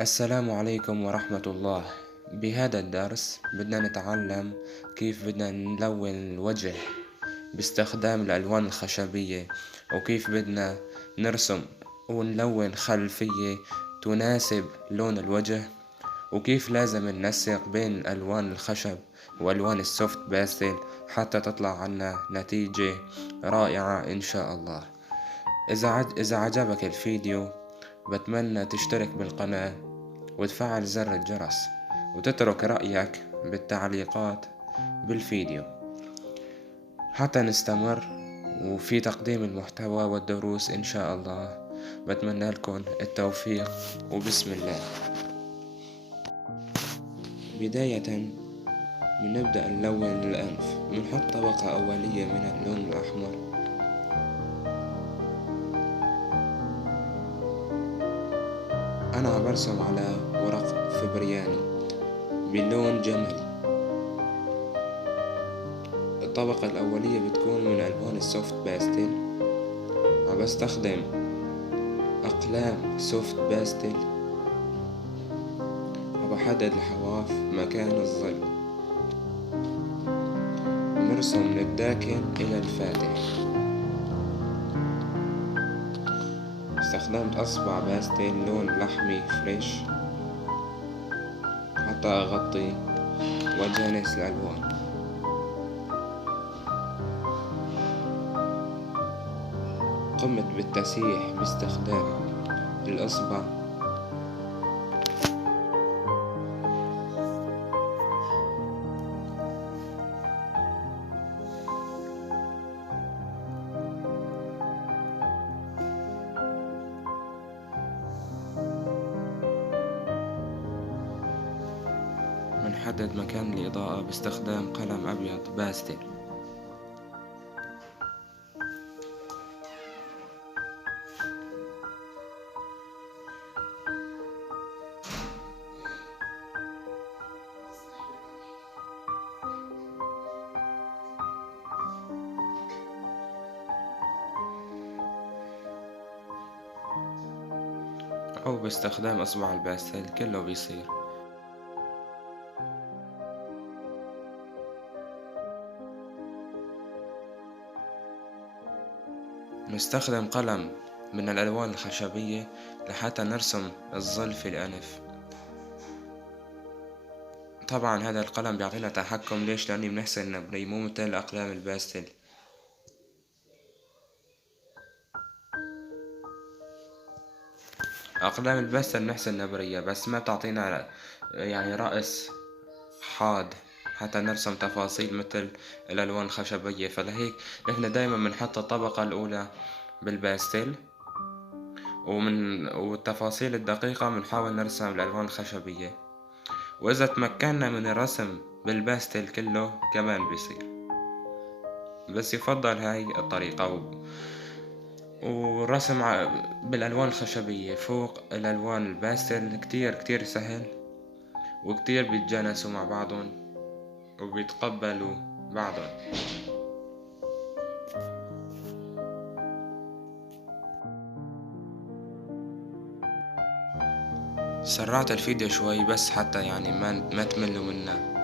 السلام عليكم ورحمة الله. بهذا الدرس بدنا نتعلم كيف بدنا نلون الوجه باستخدام الألوان الخشبية، وكيف بدنا نرسم ونلون خلفية تناسب لون الوجه، وكيف لازم ننسق بين ألوان الخشب وألوان السوفت باستل حتى تطلع عنا نتيجة رائعة إن شاء الله. إذا عجبك الفيديو بتمنى تشترك بالقناة وتفعل زر الجرس وتترك رأيك بالتعليقات بالفيديو حتى نستمر وفي تقديم المحتوى والدروس إن شاء الله. بتمنى لكم التوفيق وبسم الله. بداية بنبدأ نلون الأنف، بنحط طبقة أولية من اللون الأحمر. أنا عم برسم على ورق فبرياني بلون جملي. الطبقة الأولية بتكون من ألوان السوفت باستل. عم بستخدم أقلام سوفت باستل، وبحدد الحواف مكان الظل. نرسم من الداكن إلى الفاتح. استخدمت أصبع باستل لون لحمي فريش حتى أغطي وأجانس الألوان. قمت بالتسييح باستخدام الإصبع. منحدد مكان الإضاءة باستخدام قلم أبيض باستل. أو باستخدام إصبع الباستل كله بيصير. نستخدم قلم من الألوان الخشبية لحتى نرسم الظل في الأنف. طبعا هذا القلم بيعطينا تحكم. ليش؟ لأني بنحسن نبري مو مثل أقلام الباستل. أقلام الباستل نحسن نبرية بس ما بتعطينا يعني رأس حاد حتى نرسم تفاصيل مثل الألوان الخشبية. فلهيك نحن دايما بنحط الطبقة الأولى بالباستل، والتفاصيل الدقيقة بنحاول نرسم الألوان الخشبية. وإذا تمكنا من الرسم بالباستل كله كمان بيصير، بس يفضل هاي الطريقة. والرسم بالألوان الخشبية فوق الألوان الباستل كتير كتير سهل، وكتير بيتجانسوا مع بعضهم وبيتقبلوا بعضهم. سرعت الفيديو شوي بس حتى يعني ما تملوا منا.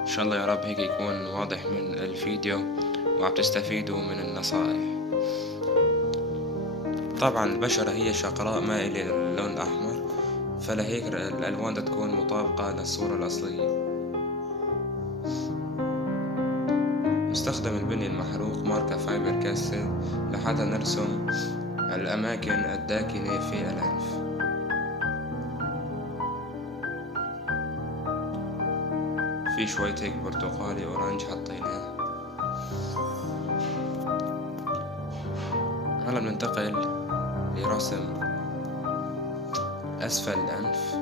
إن شاء الله يا رب هيك يكون واضح من الفيديو وعم تستفيدوا من النصائح. طبعا البشرة هي شقراء مائلة للون الأحمر، فلهيك الألوان تكون مطابقة للصورة الأصلية. نستخدم البني المحروق ماركة فايبر كاستل لحتى نرسم الأماكن الداكنة في الأنف. في شوية هيك برتقالي أورانج حطيناه. هلا بننتقل لرسم أسفل الأنف.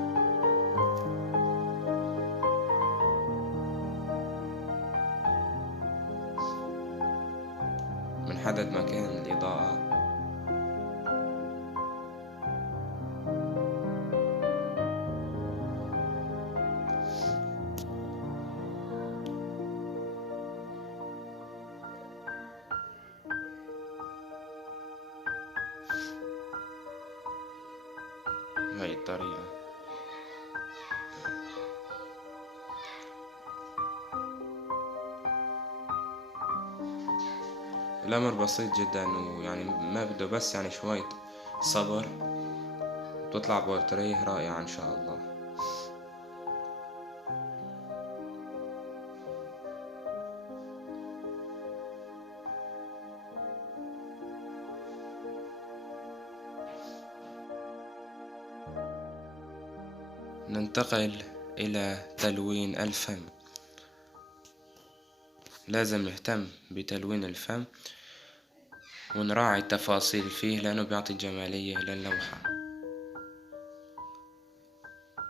بنحدد مكان الإضاءة. بهاي الطريقة. الأمر بسيط جدا، ويعني ما بده بس يعني شوية صبر، تطلع بورتريه رائعة إن شاء الله. ننتقل إلى تلوين الفم. لازم نهتم بتلوين الفم ونراعي التفاصيل فيه لأنه بيعطي جمالية للوحة.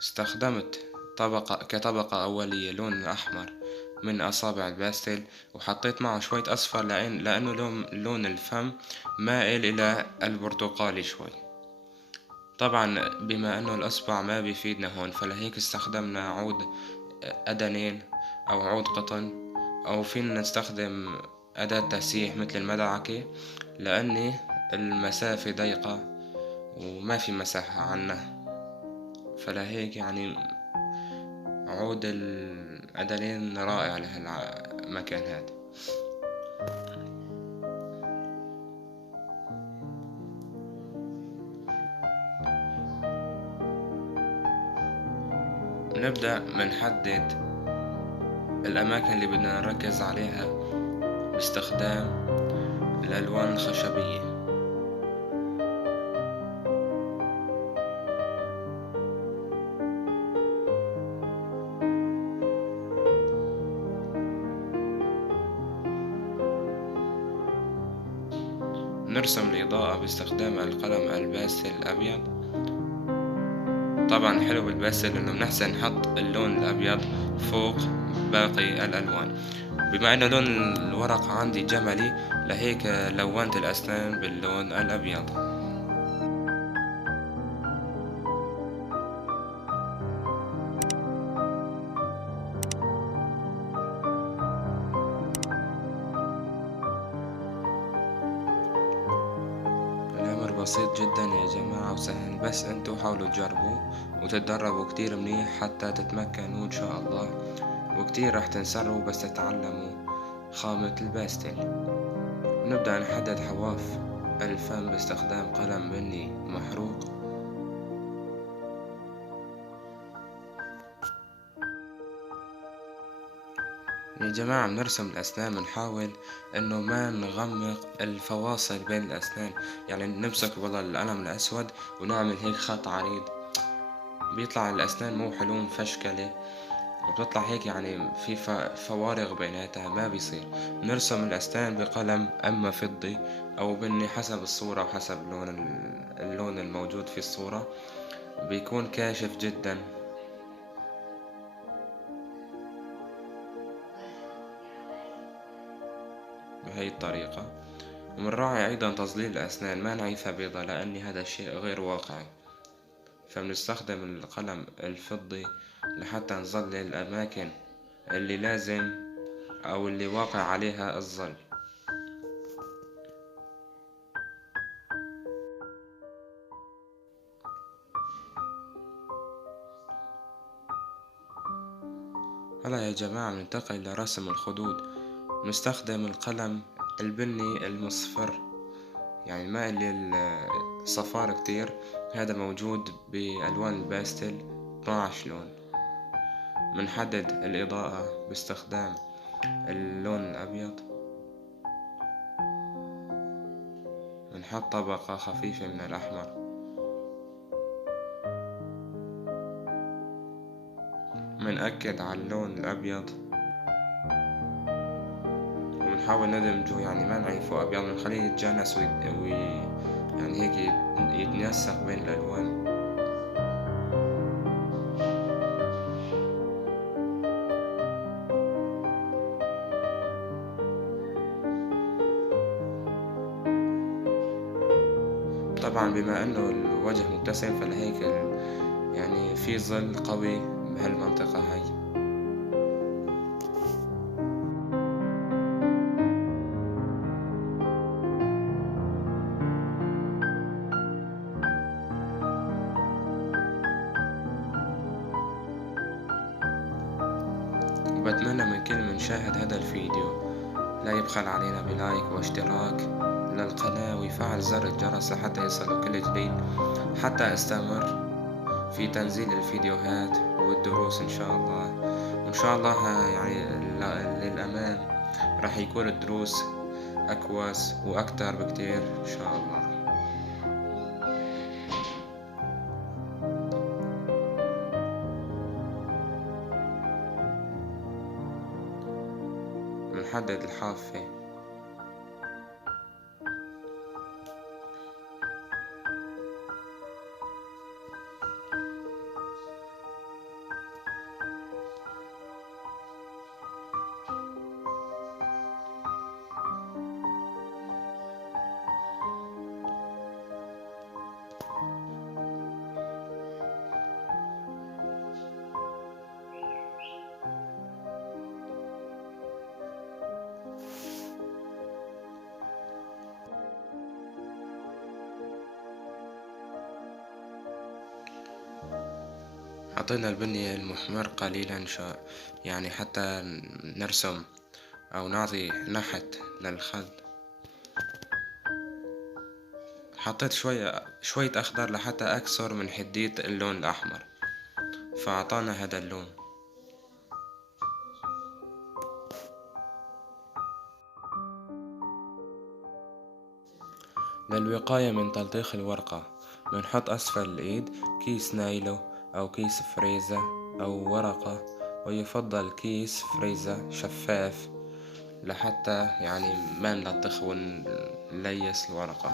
استخدمت كطبقة أولية لون الأحمر من أصابع الباستيل، وحطيت معه شوية أصفر لأنه لون الفم مائل إلى البرتقالي شوي. طبعا بما أنه الأصبع ما بيفيدنا هون، فلهيك استخدمنا عود أدنين أو عود قطن، أو فينا نستخدم أداة تسييح مثل المدعكة، لأني المسافة ضيقة وما في مساحة عنا، فلهيك يعني عود الأدنين رائع لهالمكان هذا. نبدأ منحدد الأماكن اللي بدنا نركز عليها باستخدام الألوان الخشبية. نرسم الإضاءة باستخدام القلم الباستل الأبيض. طبعا حلو بالباستل إنه بنحسن نحط اللون الأبيض فوق باقي الألوان. بما إنه لون الورق عندي جملي، لهيك لونت الأسنان باللون الأبيض. الأمر بسيط جدا يا جماعة وسهل، بس انتوا حاولوا تجربوا وتتدربوا كتير منيح حتى تتمكنوا إن شاء الله، وكتير راح تنسروا بس تتعلموا خامة الباستل. نبدأ نحدد حواف الفم باستخدام قلم بني محروق. يا جماعة بنرسم الأسنان بنحاول إنه ما نغمق الفواصل بين الأسنان، يعني نمسك والله القلم الأسود ونعمل هيك خط عريض، بيطلع الأسنان مو حلو مفشكلة، وبتطلع هيك يعني في فوارغ بيناتها، ما بيصير. نرسم الأسنان بقلم أما فضي أو بني حسب الصورة وحسب اللون الموجود في الصورة، بيكون كاشف جدا بهي الطريقة. ومنراعي أيضا تظليل الأسنان، ما نعيثها بيضة لأن هذا شيء غير واقعي، فبنستخدم القلم الفضي لحتى نظلل الأماكن اللي لازم أو اللي واقع عليها الظل. هلا يا جماعة ننتقل لرسم الخدود. نستخدم القلم البني المصفر، يعني ما اللي الصفار كتير، هذا موجود بألوان الباستل 12 لون. منحدد الإضاءة باستخدام اللون الأبيض، منحط طبقة خفيفة من الأحمر، منأكد على اللون الأبيض ومنحاول ندمجه، يعني ما نعيفه أبيض، منخليه يتجانس يعني هيك يتنسق بين الألوان. طبعا بما انه الوجه مبتسم فلهيك يعني في ظل قوي بهالمنطقة هاي. وبتمنى من كل من شاهد هذا الفيديو لا يبخل علينا بلايك واشتراك للقناة ويفعل زر الجرس لحتى يصله كل جديد، حتى استمر في تنزيل الفيديوهات والدروس إن شاء الله. وإن شاء الله يعني للأمام راح يكون الدروس أكوس وأكتر بكتير إن شاء الله. بنحدد الحافة. حطينا البنية المحمر قليلا يعني حتى نرسم أو نعطي نحت للخد. حطيت شوية أخضر لحتى أكسر من حدية اللون الأحمر، فأعطانا هذا اللون. للوقاية من تلطيخ الورقة بنحط أسفل الإيد كيس نايلو أو كيس فريزة أو ورقة، ويفضل كيس فريزة شفاف لحتى يعني ما نلطخ ونليس الورقة.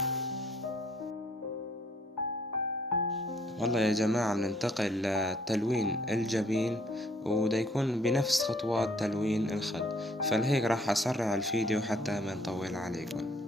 والله يا جماعة بننتقل لتلوين الجبين، وده يكون بنفس خطوات تلوين الخد، فلهيك راح أسرع الفيديو حتى ما نطول عليكم.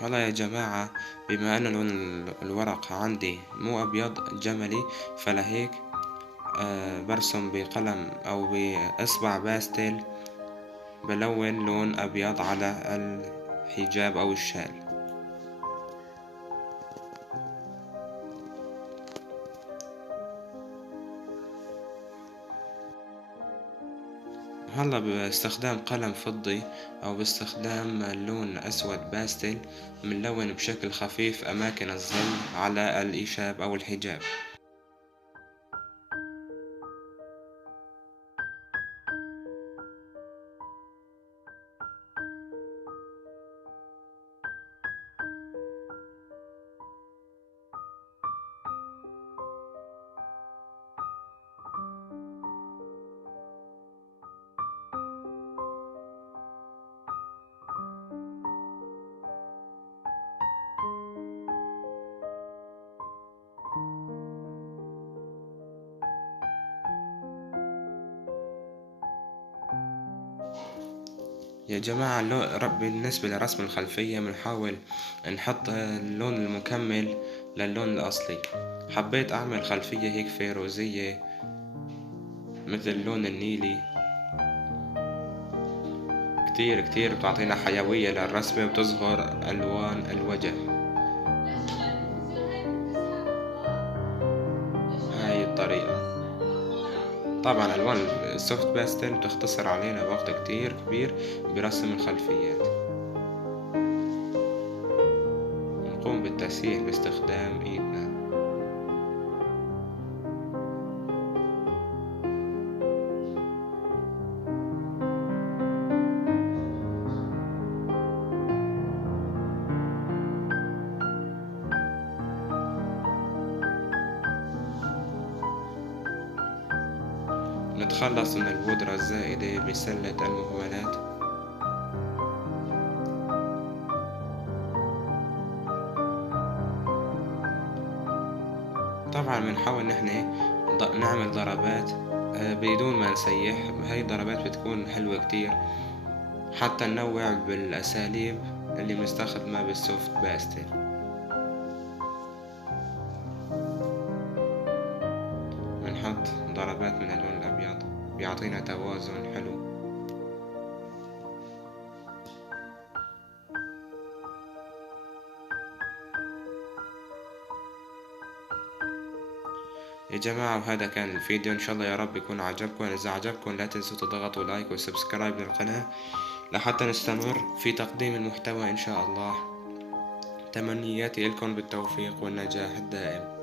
هلا يا جماعة، بما أن لون الورق عندي مو أبيض جملي، فلهيك برسم بقلم أو بإصبع باستيل، بلون لون أبيض على الحجاب أو الشال. هلا باستخدام قلم فضي أو باستخدام لون أسود باستيل بنلون بشكل خفيف أماكن الظل على الإيشاب أو الحجاب. يا جماعة بالنسبة لرسم الخلفية بنحاول نحط اللون المكمل للون الأصلي. حبيت أعمل خلفية هيك فيروزية مثل اللون النيلي، كتير كتير بتعطينا حيوية للرسمة وتظهر ألوان الوجه. هاي الطريقة طبعا ألوان السوفت باستل بتختصر علينا وقت كتير كبير برسم الخلفيات. نقوم بالتسييح باستخدام إيدنا. نتخلص من البودرة الزائدة بسلة المهولات. طبعا بنحاول نحن نعمل ضربات بدون ما نسيح. هاي الضربات بتكون حلوة كتير حتى ننوع بالأساليب اللي بنستخدمها بالسوفت باستل. بنحط ضربات من اللون الأبيض بيعطينا توازن حلو. يا جماعة، وهذا كان الفيديو، إن شاء الله يا رب يكون عجبكم. إذا عجبكم لا تنسوا تضغطوا لايك وسبسكرايب للقناة لحتى نستمر في تقديم المحتوى إن شاء الله. تمنياتي لكم بالتوفيق والنجاح الدائم.